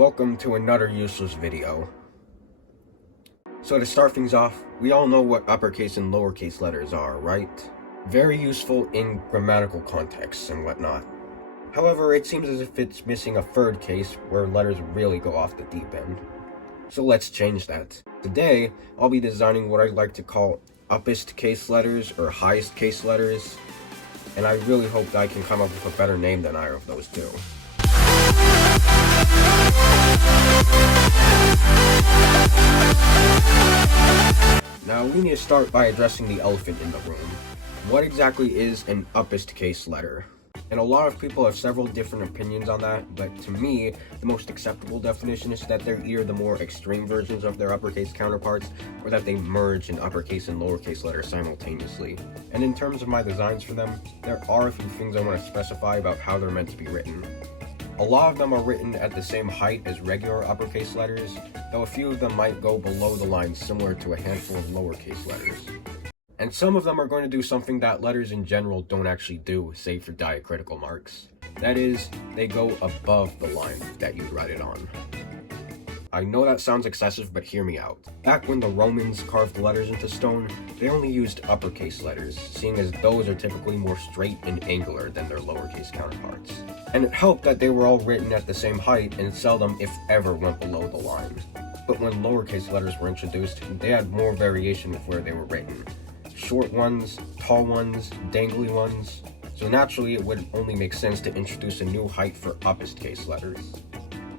Welcome to another useless video. So to start things off, we all know what uppercase and lowercase letters are, right? Very useful in grammatical contexts and whatnot. However, it seems as if it's missing a third case where letters really go off the deep end. So let's change that. Today, I'll be designing what I like to call Uppest-Case letters or highest case letters, and I really hope that I can come up with a better name than either of those two. Now we need to start by addressing the elephant in the room. What exactly is an Uppest-Case letter? And a lot of people have several different opinions on that, but to me, the most acceptable definition is that they're either the more extreme versions of their uppercase counterparts, or that they merge an uppercase and lowercase letter simultaneously. And in terms of my designs for them, there are a few things I want to specify about how they're meant to be written. A lot of them are written at the same height as regular uppercase letters, though a few of them might go below the line similar to a handful of lowercase letters. And some of them are going to do something that letters in general don't actually do, save for diacritical marks. That is, they go above the line that you'd write it on. I know that sounds excessive, but hear me out. Back when the Romans carved letters into stone, they only used uppercase letters, seeing as those are typically more straight and angular than their lowercase counterparts. And it helped that they were all written at the same height and seldom, if ever, went below the line. But when lowercase letters were introduced, they had more variation with where they were written. Short ones, tall ones, dangly ones. So naturally it would only make sense to introduce a new height for Uppest-Case letters.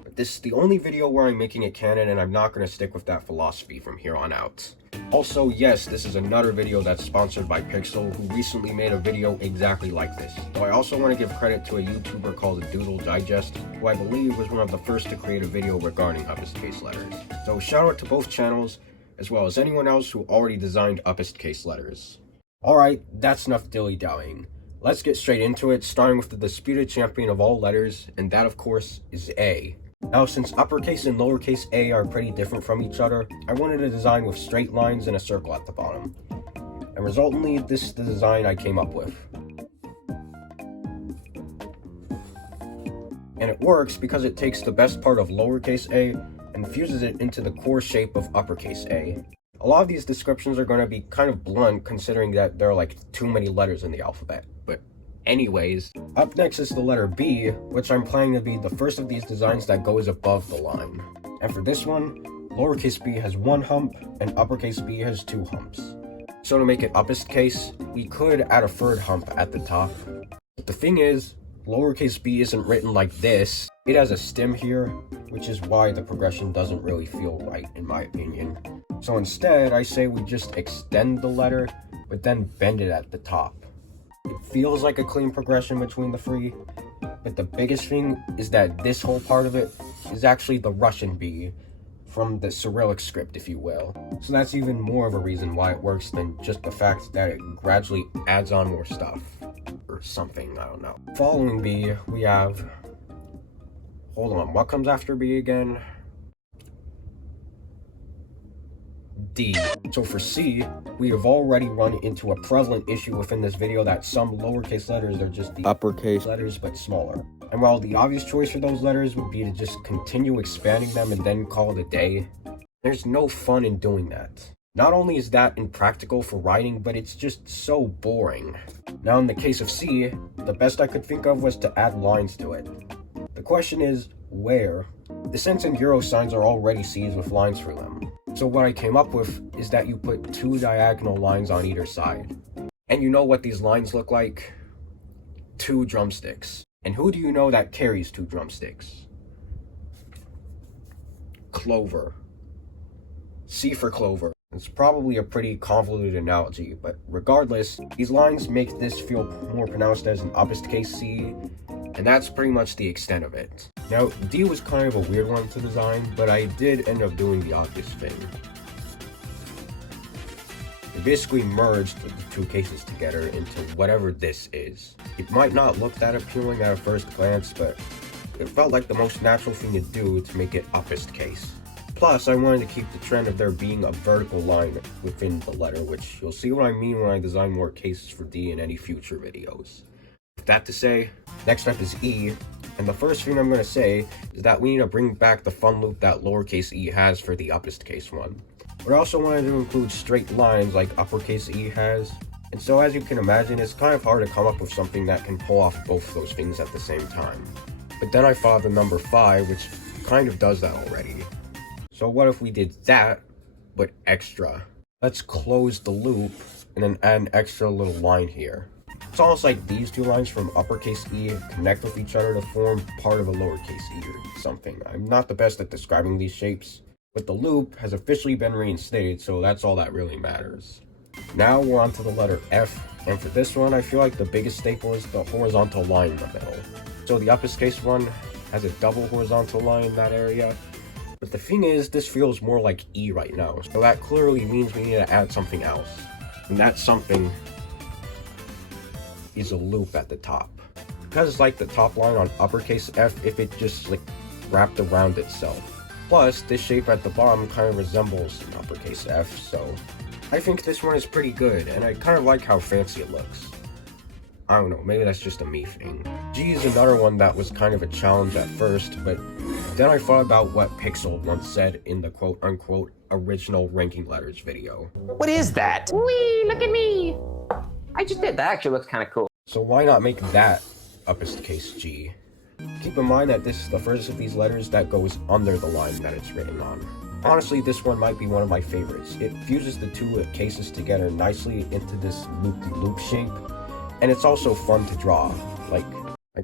But this is the only video where I'm making it canon, and I'm not going to stick with that philosophy from here on out. Also, yes, this is another video that's sponsored by Pixel, who recently made a video exactly like this. Though I also want to give credit to a YouTuber called Doodle Digest, who I believe was one of the first to create a video regarding Uppest-Case letters. So shout out to both channels, as well as anyone else who already designed Uppest-Case letters. Alright, that's enough dilly-dallying. Let's get straight into it, starting with the disputed champion of all letters, and that of course is A. Now, since uppercase and lowercase a are pretty different from each other, I wanted a design with straight lines and a circle at the bottom. And resultantly, this is the design I came up with. And it works because it takes the best part of lowercase a and fuses it into the core shape of uppercase A. A lot of these descriptions are going to be kind of blunt, considering that there are like too many letters in the alphabet. But anyways, up next is the letter B, which I'm planning to be the first of these designs that goes above the line. And for this one, lowercase b has one hump and uppercase B has two humps. So to make it Uppest-Case, we could add a third hump at the top. But the thing is, lowercase b isn't written like this. It has a stem here, which is why the progression doesn't really feel right, in my opinion. So instead, I say we just extend the letter, but then bend it at the top. It feels like a clean progression between the three, but the biggest thing is that this whole part of it is actually the Russian B, from the Cyrillic script, if you will. So that's even more of a reason why it works than just the fact that it gradually adds on more stuff. Or something, I don't know. Following B, we have... Hold on, what comes after B again? D. So for C, we have already run into a prevalent issue within this video that some lowercase letters are just the uppercase letters but smaller. And while the obvious choice for those letters would be to just continue expanding them and then call it a day, there's no fun in doing that. Not only is that impractical for writing, but it's just so boring. Now in the case of C, the best I could think of was to add lines to it. The question is, where? The cents and euro signs are already C's with lines through them. So what I came up with is that you put two diagonal lines on either side. And you know what these lines look like? Two drumsticks. And who do you know that carries two drumsticks? Clover. C for clover. It's probably a pretty convoluted analogy, but regardless, these lines make this feel more pronounced as an Uppest-Case C, and that's pretty much the extent of it. Now, D was kind of a weird one to design, but I did end up doing the obvious thing. I basically merged the two cases together into whatever this is. It might not look that appealing at a first glance, but it felt like the most natural thing to do to make it Uppest-Case. Plus, I wanted to keep the trend of there being a vertical line within the letter, which you'll see what I mean when I design more cases for D in any future videos. With that to say, next up is E, And the first thing I'm going to say is that we need to bring back the fun loop that lowercase e has for the Uppest-Case one. But I also wanted to include straight lines like uppercase e has. And so as you can imagine, it's kind of hard to come up with something that can pull off both those things at the same time. But then I thought of the number 5, which kind of does that already. So what if we did that, but extra? Let's close the loop and then add an extra little line here. It's almost like these two lines from uppercase E connect with each other to form part of a lowercase e or something. I'm not the best at describing these shapes, but the loop has officially been reinstated, so that's all that really matters. Now we're on to the letter F, and for this one, I feel like the biggest staple is the horizontal line in the middle. So the Uppest-Case one has a double horizontal line in that area, but the thing is, this feels more like E right now, so that clearly means we need to add something else. And that something is a loop at the top. Because it's like the top line on uppercase F if it just like wrapped around itself. Plus, this shape at the bottom kind of resembles an uppercase F, so I think this one is pretty good, and I kind of like how fancy it looks. I don't know, maybe that's just a me thing. G is another one that was kind of a challenge at first, but then I thought about what Pixel once said in the quote-unquote original ranking letters video. What is that? Wee, look at me! I just did. That actually looks kind of cool. So why not make that Uppest-Case G? Keep in mind that this is the first of these letters that goes under the line that it's written on. Honestly, this one might be one of my favorites. It fuses the two cases together nicely into this loop-de-loop shape, and it's also fun to draw. Like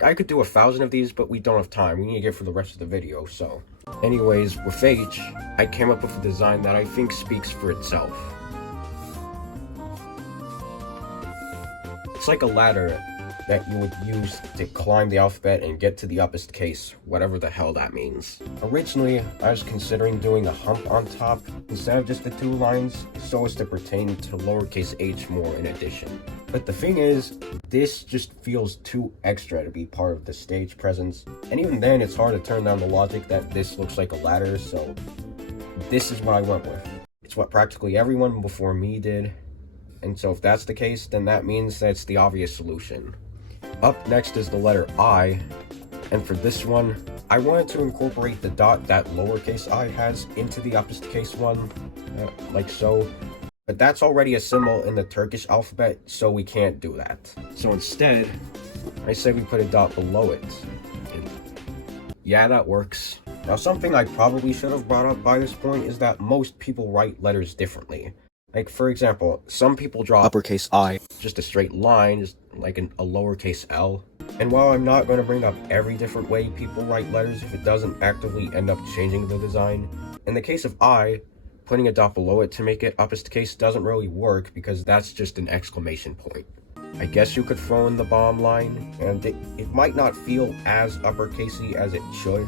I could do 1,000 of these, but we don't have time. We need to get for the rest of the video, so. Anyways, with H, I came up with a design that I think speaks for itself. It's like a ladder that you would use to climb the alphabet and get to the Uppest-Case, whatever the hell that means. Originally, I was considering doing a hump on top instead of just the 2 lines, so as to pertain to lowercase h more in addition. But the thing is, this just feels too extra to be part of the stage presence, and even then it's hard to turn down the logic that this looks like a ladder, so this is what I went with. It's what practically everyone before me did, and so if that's the case, then that means that's the obvious solution. Up next is the letter I, and for this one, I wanted to incorporate the dot that lowercase I has into the Uppest-Case one, like so. But that's already a symbol in the Turkish alphabet, so we can't do that. So instead, I say we put a dot below it. And yeah, that works. Now something I probably should have brought up by this point is that most people write letters differently. Like, for example, some people draw uppercase I, just a straight line, just like a lowercase L. And while I'm not going to bring up every different way people write letters if it doesn't actively end up changing the design, in the case of I, putting a dot below it to make it Uppest-Case doesn't really work because that's just an exclamation point. I guess you could throw in the bomb line, and it might not feel as uppercasey as it should,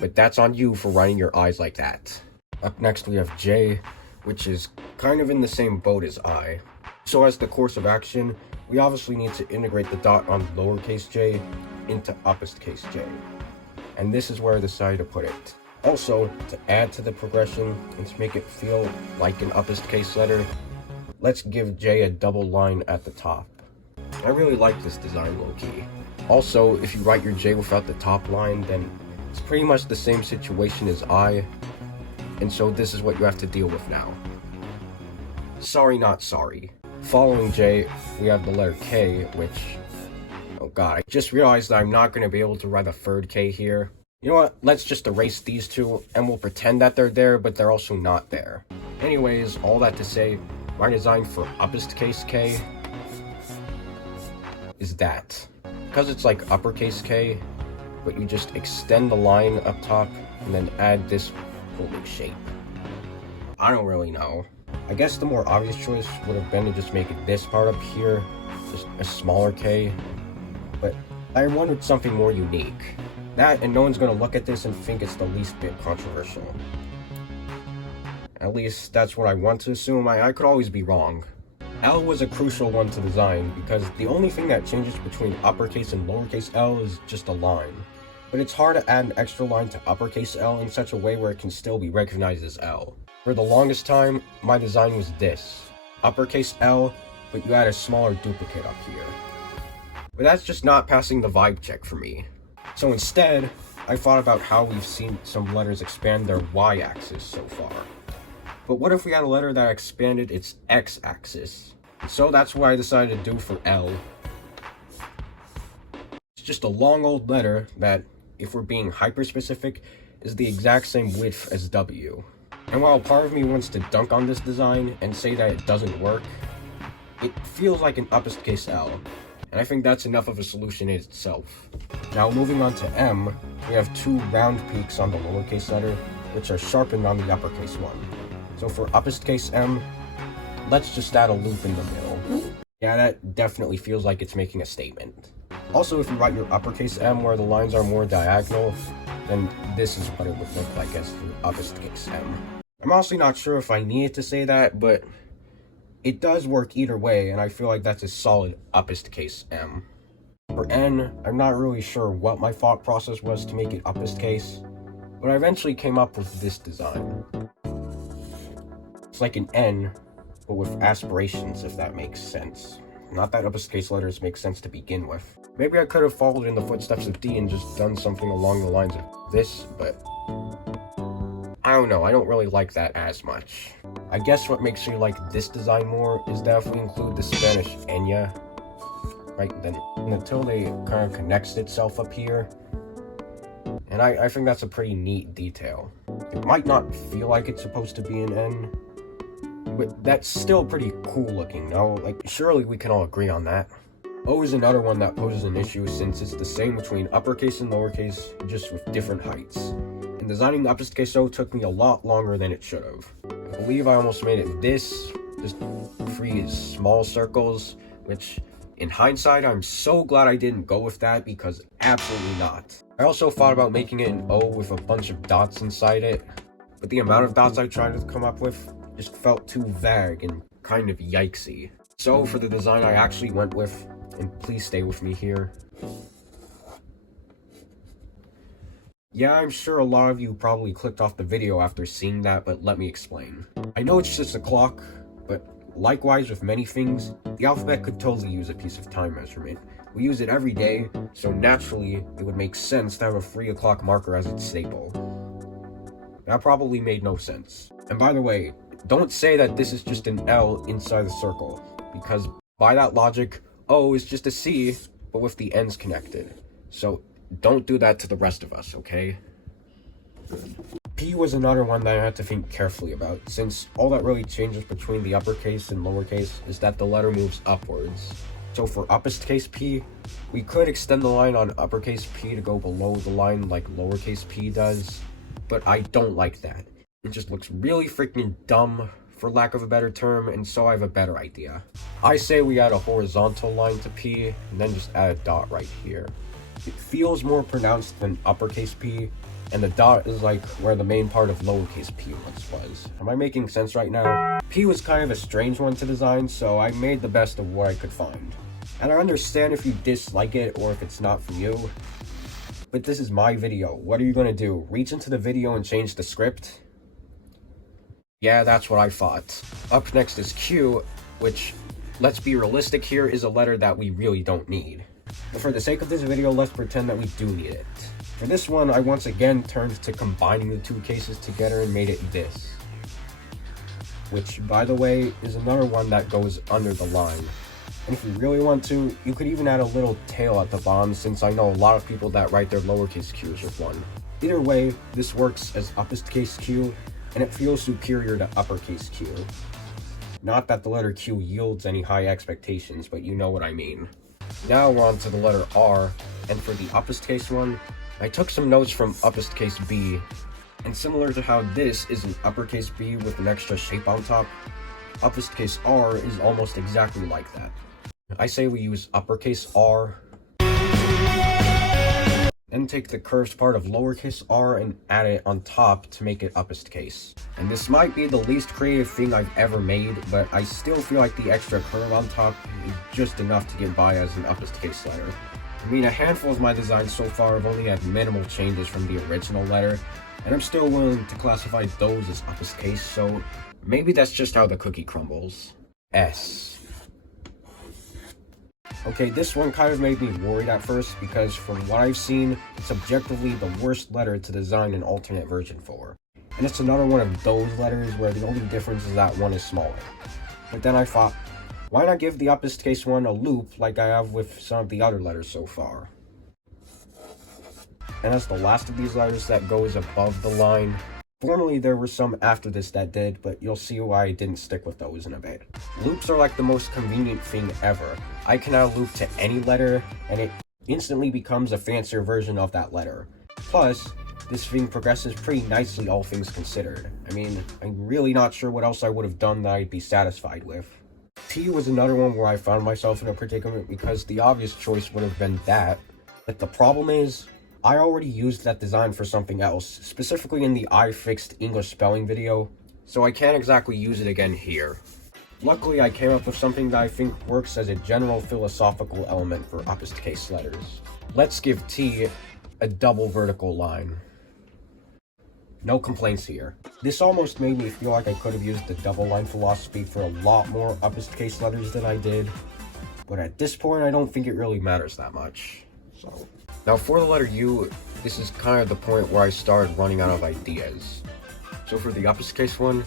but that's on you for writing your I's like that. Up next we have J, which is kind of in the same boat as I. So as the course of action, we obviously need to integrate the dot on lowercase j into Uppest-Case J. And this is where I decided to put it. Also, to add to the progression and to make it feel like an Uppest-Case letter, let's give J a double line at the top. I really like this design low-key. Also, if you write your J without the top line, then it's pretty much the same situation as I, and so this is what you have to deal with now. Sorry, not sorry. Following J, we have the letter K, which, oh god, I just realized that I'm not going to be able to write a third K here. You know what, let's just erase these two, and we'll pretend that they're there, but they're also not there. Anyways, all that to say, my design for Uppest-Case K is that. Because it's like uppercase K, but you just extend the line up top, and then add this cool new shape. I don't really know. I guess the more obvious choice would have been to just make it this part up here, just a smaller K, but I wanted something more unique. That, and no one's gonna look at this and think it's the least bit controversial. At least, that's what I want to assume. I could always be wrong. L was a crucial one to design, because the only thing that changes between uppercase and lowercase L is just a line. But it's hard to add an extra line to uppercase L in such a way where it can still be recognized as L. For the longest time, my design was this. Uppercase L, but you add a smaller duplicate up here. But that's just not passing the vibe check for me. So instead, I thought about how we've seen some letters expand their y-axis so far. But what if we had a letter that expanded its x-axis? So that's what I decided to do for L. It's just a long old letter that, if we're being hyper-specific, is the exact same width as W. And while part of me wants to dunk on this design and say that it doesn't work, it feels like an uppercase L, and I think that's enough of a solution in itself. Now moving on to M, we have two round peaks on the lowercase letter, which are sharpened on the uppercase one. So for uppercase M, let's just add a loop in the middle. Yeah, that definitely feels like it's making a statement. Also, if you write your uppercase M where the lines are more diagonal, then this is what it would look like as your uppercase M. I'm honestly not sure if I needed to say that, but it does work either way, and I feel like that's a solid uppercase M. For N, I'm not really sure what my thought process was to make it uppercase, but I eventually came up with this design. It's like an N, but with aspirations, if that makes sense. Not that uppercase letters make sense to begin with. Maybe I could have followed in the footsteps of D and just done something along the lines of this, but I don't know, I don't really like that as much. I guess what makes me like this design more is that if we include the Spanish enya, right, then the tilde kind of connects itself up here, and I think that's a pretty neat detail. It might not feel like it's supposed to be an N, but that's still pretty cool looking, no? Like, surely we can all agree on that. O is another one that poses an issue since it's the same between uppercase and lowercase, just with different heights. And designing the uppercase O took me a lot longer than it should have. I believe I almost made it this, just 3 small circles, which in hindsight, I'm so glad I didn't go with that because absolutely not. I also thought about making it an O with a bunch of dots inside it, but the amount of dots I tried to come up with just felt too vague and kind of yikesy. So for the design I actually went with, and please stay with me here. Yeah, I'm sure a lot of you probably clicked off the video after seeing that, but let me explain. I know it's just a clock, but likewise with many things, the alphabet could totally use a piece of time measurement. We use it every day, so naturally, it would make sense to have a 3 o'clock marker as its staple. That probably made no sense. And by the way, don't say that this is just an L inside the circle, because by that logic, O is just a C, but with the ends connected. So don't do that to the rest of us, okay? P was another one that I had to think carefully about, since all that really changes between the uppercase and lowercase is that the letter moves upwards. So for uppercase P, we could extend the line on uppercase P to go below the line like lowercase p does, but I don't like that. It just looks really freaking dumb, for lack of a better term, and so I have a better idea. I say we add a horizontal line to P, and then just add a dot right here. It feels more pronounced than uppercase P, and the dot is like where the main part of lowercase p once was. Am I making sense right now? P was kind of a strange one to design, so I made the best of what I could find. And I understand if you dislike it or if it's not for you, but this is my video. What are you gonna do? Reach into the video and change the script? Yeah, that's what I thought. Up next is Q, which, let's be realistic here, is a letter that we really don't need. But for the sake of this video, let's pretend that we do need it. For this one, I once again turned to combining the two cases together and made it this. Which, by the way, is another one that goes under the line. And if you really want to, you could even add a little tail at the bottom, since I know a lot of people that write their lowercase q's with one. Either way, this works as uppercase Q, and it feels superior to uppercase Q. Not that the letter Q yields any high expectations, but you know what I mean. Now we're on to the letter R, and for the uppercase one, I took some notes from uppercase B, and similar to how this is an uppercase B with an extra shape on top, uppercase R is almost exactly like that. I say we use uppercase R, then take the curved part of lowercase r and add it on top to make it uppercase. And this might be the least creative thing I've ever made, but I still feel like the extra curve on top is just enough to get by as an uppercase letter. I mean, a handful of my designs so far have only had minimal changes from the original letter, and I'm still willing to classify those as uppercase, so maybe that's just how the cookie crumbles. S. Okay, this one kind of made me worried at first because from what I've seen, it's objectively the worst letter to design an alternate version for. And it's another one of those letters where the only difference is that one is smaller. But then I thought, why not give the Uppest-Case one a loop like I have with some of the other letters so far? And as the last of these letters that goes above the line, formerly there were some after this that did, but you'll see why I didn't stick with those in a bit. Loops are like the most convenient thing ever. I can now loop to any letter, and it instantly becomes a fancier version of that letter. Plus, this thing progresses pretty nicely all things considered. I mean, I'm really not sure what else I would have done that I'd be satisfied with. T was another one where I found myself in a predicament because the obvious choice would have been that, but the problem is, I already used that design for something else, specifically in the I fixed English spelling video, so I can't exactly use it again here. Luckily, I came up with something that I think works as a general philosophical element for Uppest-Case letters. Let's give T a double vertical line. No complaints here. This almost made me feel like I could have used the double line philosophy for a lot more Uppest-Case letters than I did, but at this point I don't think it really matters that much, so... Now for the letter U, this is kind of the point where I started running out of ideas. So for the Uppest-Case one,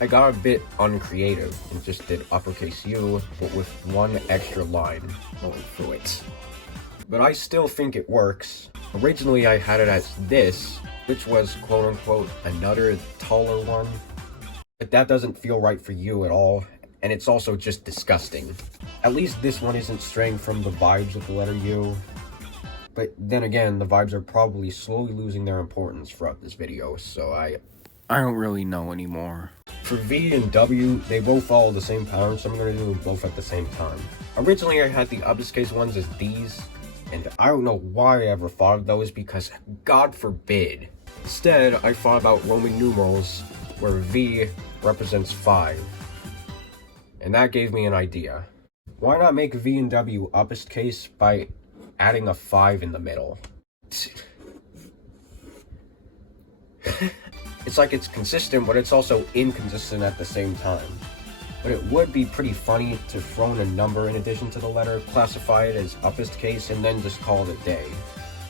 I got a bit uncreative and just did uppercase U, but with one extra line going through it. But I still think it works. Originally I had it as this, which was quote-unquote another taller one, but that doesn't feel right for you at all, and it's also just disgusting. At least this one isn't straying from the vibes of the letter U. But then again, the vibes are probably slowly losing their importance throughout this video, so I don't really know anymore. For V and W, they both follow the same pattern, so I'm going to do them both at the same time. Originally, I had the Uppest-Case ones as these, and I don't know why I ever thought of those because, God forbid. Instead, I thought about Roman numerals, where V represents 5. And that gave me an idea. Why not make V and W Uppest-Case by adding a 5 in the middle? It's like it's consistent, but it's also inconsistent at the same time. But it would be pretty funny to throw in a number in addition to the letter, classify it as Uppest-Case, and then just call it a day.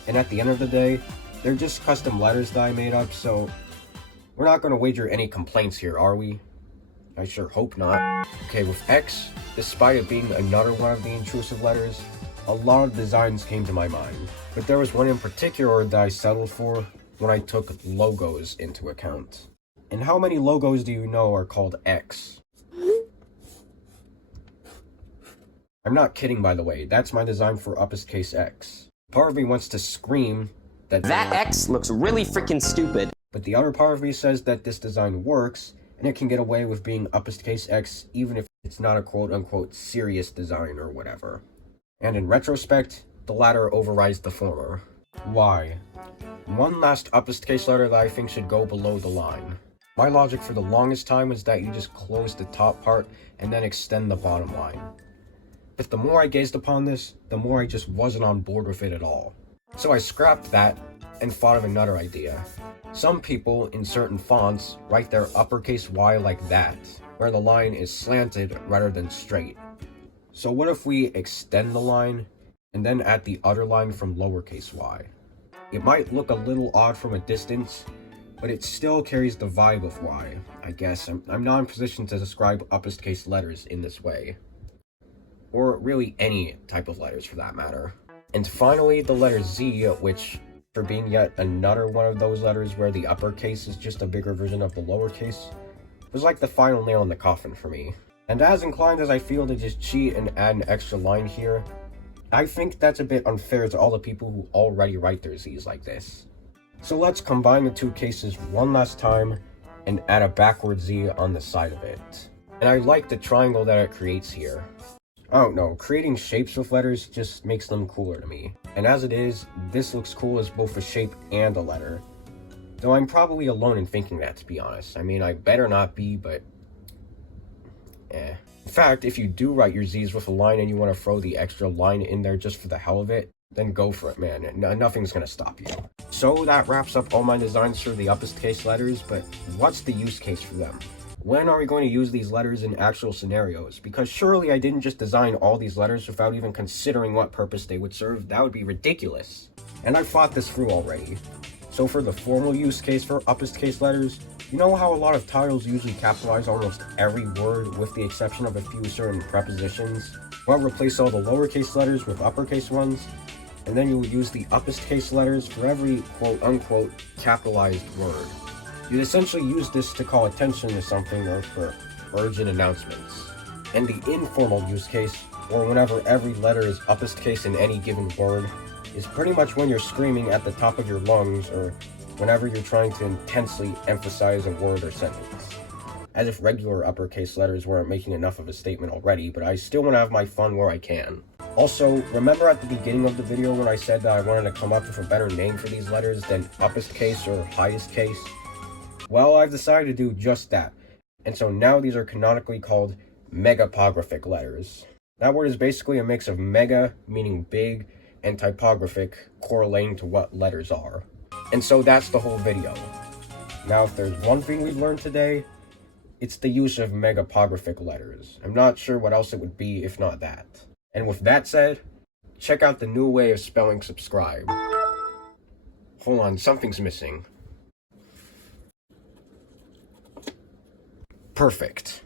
And at the end of the day, they're just custom letters that I made up, so we're not going to wager any complaints here, are we? I sure hope not. Okay, with X, despite it being another one of the intrusive letters, a lot of designs came to my mind, but there was one in particular that I settled for when I took logos into account. And how many logos do you know are called X? I'm not kidding, by the way, that's my design for Uppest-Case X. Part of me wants to scream that X looks really freaking stupid. But the other part of me says that this design works, and it can get away with being Uppest-Case X even if it's not a quote-unquote serious design or whatever. And in retrospect, the latter overrides the former. Why? One last Uppest-Case letter that I think should go below the line. My logic for the longest time was that you just close the top part and then extend the bottom line. But the more I gazed upon this, the more I just wasn't on board with it at all. So I scrapped that and thought of another idea. Some people in certain fonts write their uppercase Y like that, where the line is slanted rather than straight. So what if we extend the line, and then add the other line from lowercase y? It might look a little odd from a distance, but it still carries the vibe of Y, I guess. I'm not in position to describe Uppest-Case letters in this way. Or really any type of letters for that matter. And finally, the letter Z, which, for being yet another one of those letters where the uppercase is just a bigger version of the lowercase, was like the final nail in the coffin for me. And as inclined as I feel to just cheat and add an extra line here, I think that's a bit unfair to all the people who already write their Z's like this. So let's combine the two cases one last time and add a backward Z on the side of it. And I like the triangle that it creates here. I don't know, creating shapes with letters just makes them cooler to me. And as it is, this looks cool as both a shape and a letter. Though I'm probably alone in thinking that, to be honest. I mean, I better not be, but In fact, if you do write your Z's with a line and you want to throw the extra line in there just for the hell of it, then go for it, man. Nothing's gonna stop you. So that wraps up all my designs for the Uppest-Case letters, but what's the use case for them? When are we going to use these letters in actual scenarios? Because surely I didn't just design all these letters without even considering what purpose they would serve. That would be ridiculous. And I've thought this through already. So for the formal use case for Uppest-Case letters, you know how a lot of titles usually capitalize almost every word with the exception of a few certain prepositions? Well, replace all the lowercase letters with uppercase ones, and then you would use the Uppest-Case letters for every quote-unquote capitalized word. You'd essentially use this to call attention to something or for urgent announcements. And the informal use case, or whenever every letter is Uppest-Case in any given word, is pretty much when you're screaming at the top of your lungs or whenever you're trying to intensely emphasize a word or sentence. As if regular uppercase letters weren't making enough of a statement already, but I still want to have my fun where I can. Also, remember at the beginning of the video when I said that I wanted to come up with a better name for these letters than Uppest-Case or highest case? Well, I've decided to do just that, and so now these are canonically called Megapographic letters. That word is basically a mix of mega, meaning big, and typographic, correlating to what letters are. And so that's the whole video. Now, if there's one thing we've learned today, it's the use of megapographic letters. I'm not sure what else it would be if not that. And with that said, check out the new way of spelling subscribe. Hold on, something's missing. Perfect.